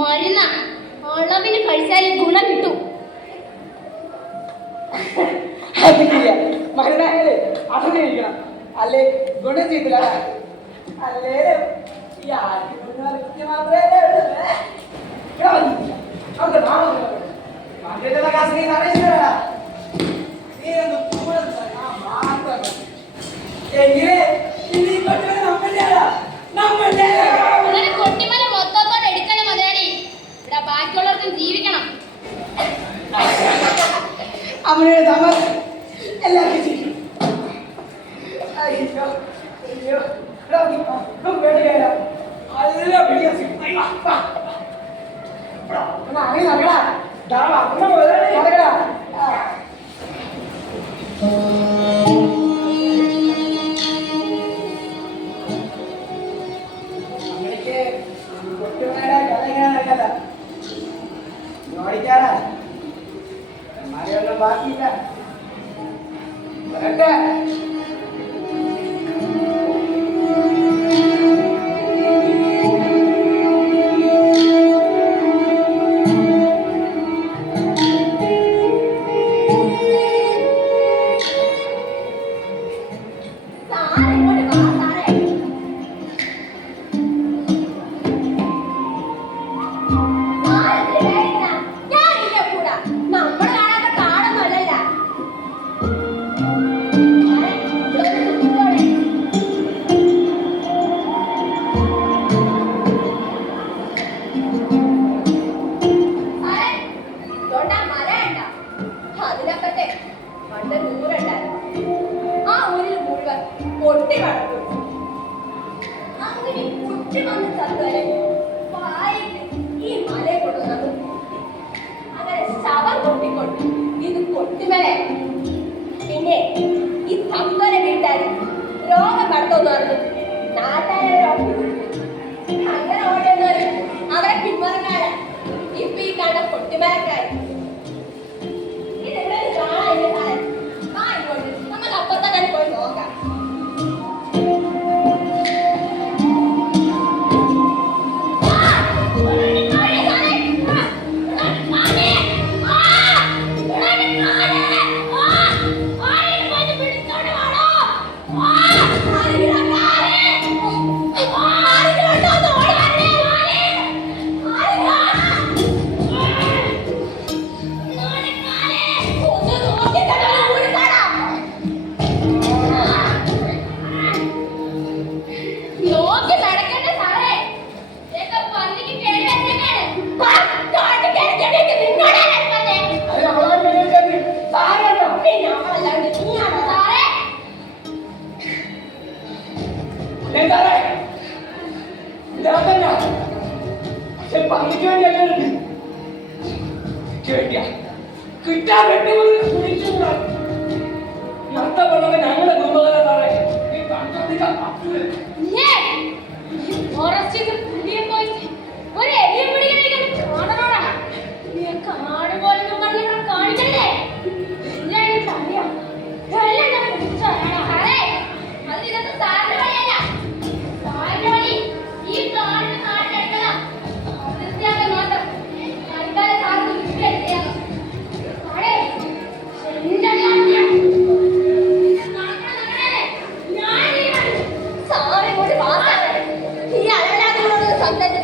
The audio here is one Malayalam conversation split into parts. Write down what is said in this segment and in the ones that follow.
മരുന്ന അളവിന് കഴിച്ചാൽ ഗുണം കിട്ടും അതില്ല മരുന്നായാല് അതിന് കഴിക്കണം അല്ലേ ഗുണം ചെയ്തില്ല അല്ലേ ഈ ആദ്യം മാത്രമേ എങ്ങനെ നമ്മളുടെ നമ്മളുടെ കൊട്ടിമല ബാക്കിയുള്ളവർക്കും ജീവിക്കണം. അവനോട് തമർ എല്ലാവർക്കും ജീവിക്കും അയ്യോ അയ്യോ. അങ്ങനെ നടക്കടാ. ആ. that നേതാവേ ഇതാക്കല്ല പക്ഷെ പന്നിക്ക് വേണ്ടി അല്ലുണ്ട് വേണ്ടിയാ. കിട്ടാൻ വേണ്ടി കുടിച്ചുകൂടാ നഷ്ടപ്പെടുന്നത് ഞങ്ങളുടെ കുടുംബക്കാരെ സാറേ നീ കണ്ടു പറ്റൂല Ay,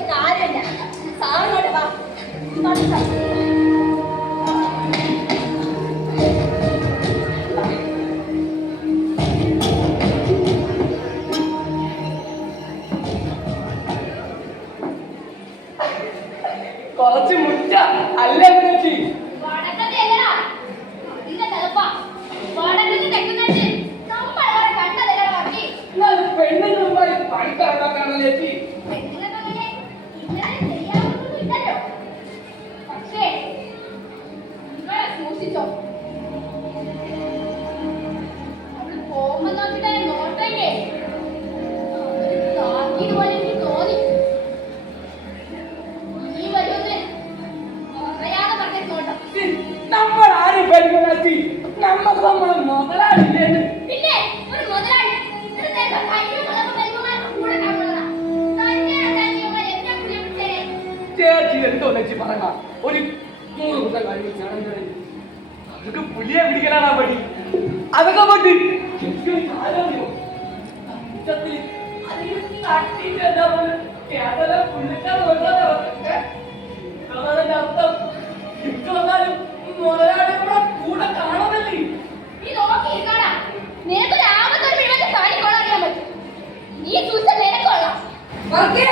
അപ്പൊ നമ്മൾ മുതലാളി പിന്നെ ഒരു മുതലാളി. ചേച്ചി എന്തോ ചേച്ചി പറഞ്ഞ? ഒരു നൂറ് മുതൽ അവർക്ക് പുലിയെ പിടിക്കലാണ് പടി അതൊക്കെ പറ്റി മുതലാളി ¿Por qué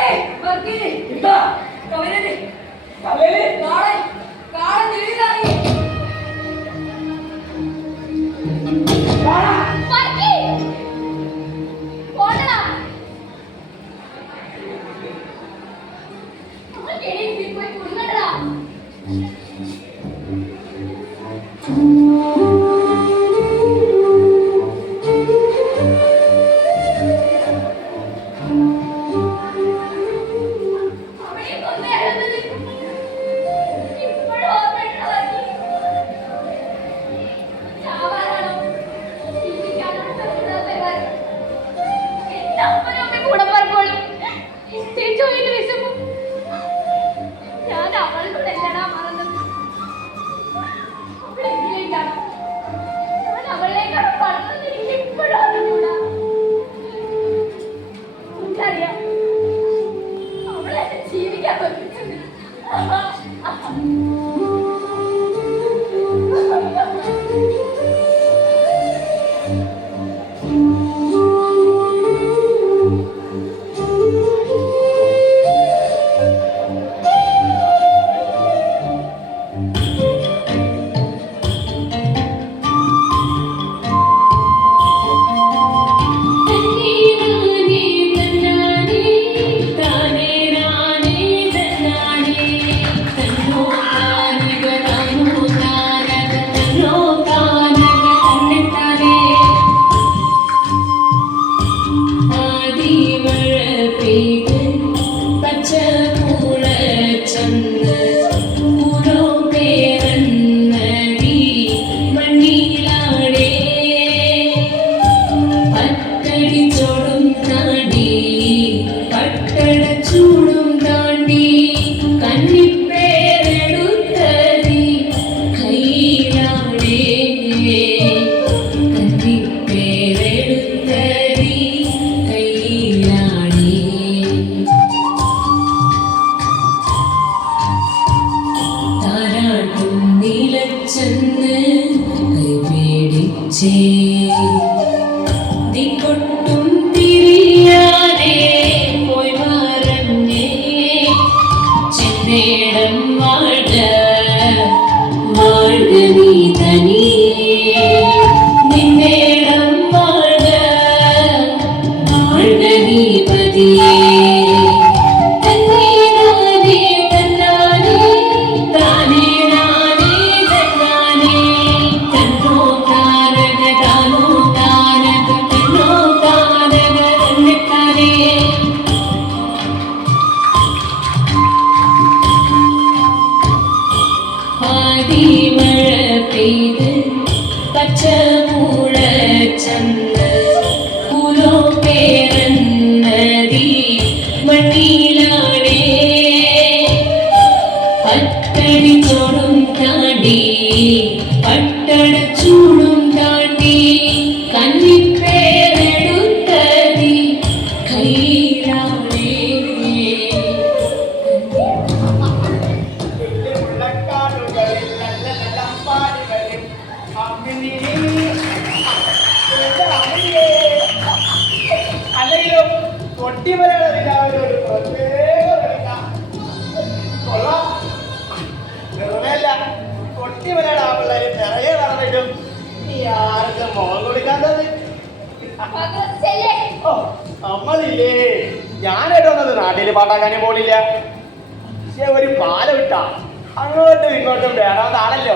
രണ്ടാമത്തെ ആളല്ലോ?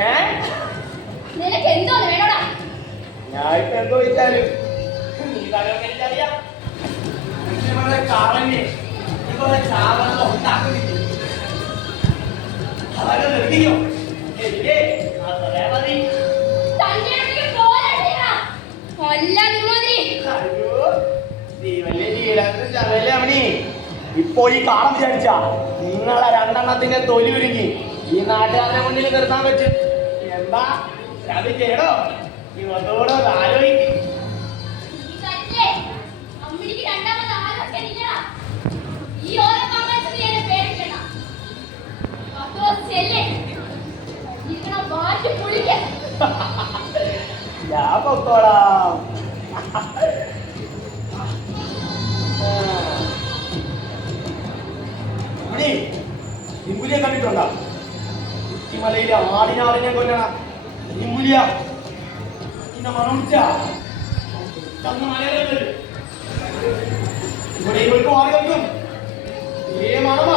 ഏഹ് നിനക്ക് വേണോടാ? ഞാൻ ഇപ്പൊ എന്തോ ചോദിച്ചാലും നീ ഈ കാളം വിചാരിച്ച നിങ്ങളെ രണ്ടെണ്ണത്തിന്റെ തൊലി ഒരുങ്ങി ഈ നാട്ടുകാരുടെ മുന്നിൽ നിർത്താൻ പറ്റും. എന്താ? അത് കേടോ? നീ ഒന്നുകൂടെ ഒന്ന് ആലോചിക്കും. ഞാൻ പൊക്കോളാം. കഴിയില്ല ആടിനാടിനെ കൊല്ലണം നിമ്മില്ല നിന്നെ മണമിച്ച തന്ന മലയാളികൾ ഇവിടെ ഇവർക്ക് മാറി ഏ മണമാ.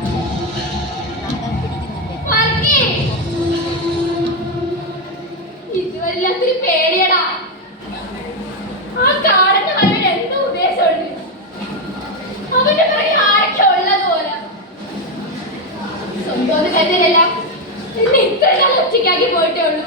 പേടിയടാ. ആ കാടൊക്കെ വരാൻ എന്ത് ഉദ്ദേശമുണ്ട്. അവന്റെ പിറകെ ആരൊക്കെ ഉള്ളത് പോലെ? സ്വന്തം എന്നെ ഇത്രയെല്ലാം ഒറ്റയ്ക്കാക്കി പോയിട്ടേ ഉള്ളൂ.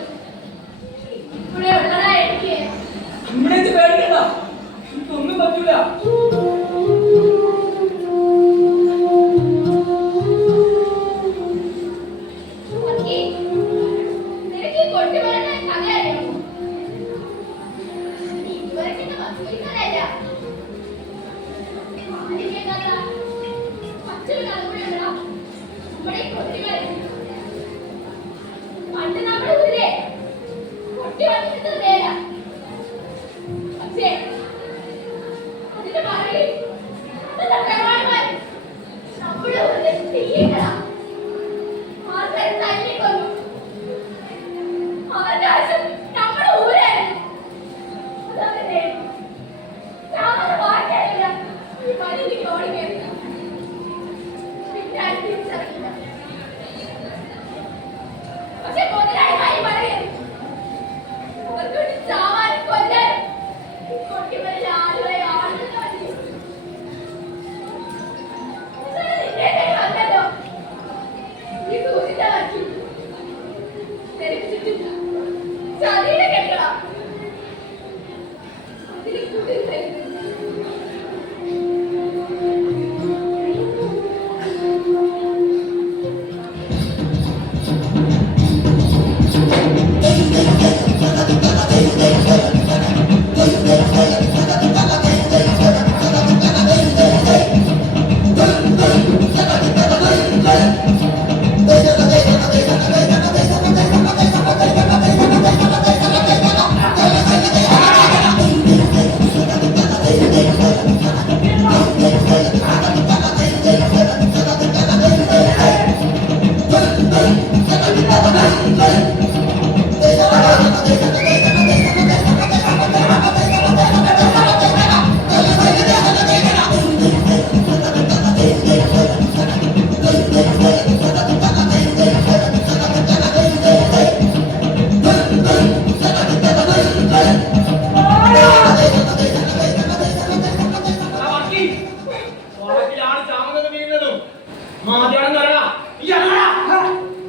ಅವರಿಗೆ ಅವರಿಗೆ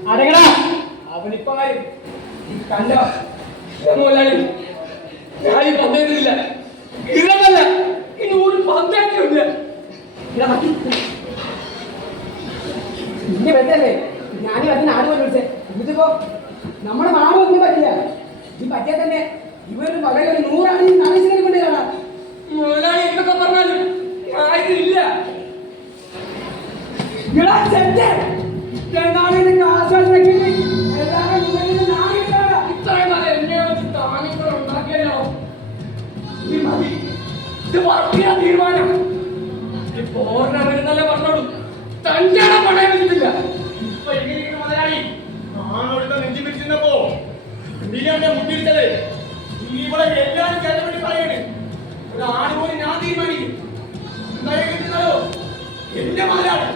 അടങ്ങടാ അവനിപ്പോ ആരും കണ്ടോ മുതലാളി ഞാൻ ഈ പന്തയത്തിലില്ല ഇതല്ല ഇനി ഒരു പന്തയത്തിലില്ല ഇനി ഞാൻ അതിന് ആടുപോലെ വിളിച്ചേ. ഇതിപ്പോ നമ്മുടെ നാട് ഒന്നും പറ്റില്ല. ഇത് പറ്റിയാൽ ഇവരുടെ പകരം ഒരു നൂറാണെങ്കിൽ നാളെ കൊണ്ട് കാണാം മുതലാളി എന്തൊക്കെ പറഞ്ഞാലും ആയിട്ടില്ല. തീരുമാനം. പറഞ്ഞോളൂ. തന്റെ പണയം വെച്ചിട്ടില്ല. മുതലാളി? ആണോടുത്ത നെഞ്ചി പിരിച്ചിരുന്നപ്പോ നീയാണ് മുന്നിട്ടത് നീ ഇവിടെ എല്ലാവരും ചേട്ടൻ പറയണേ. ഒരു ആണുപോലെ ഞാൻ തീരുമാനിക്കും. എന്തായാലും കിട്ടുന്നതോ? എന്റെ മുതലാണ്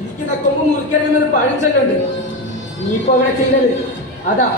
എനിക്ക് തക്കുമ്പോ മുറിക്കണമെന്നൊരു പഴഞ്ചൊല്ലുണ്ട്. നീ ഇപ്പൊ അങ്ങനെ ചെയ്തത് അതാ.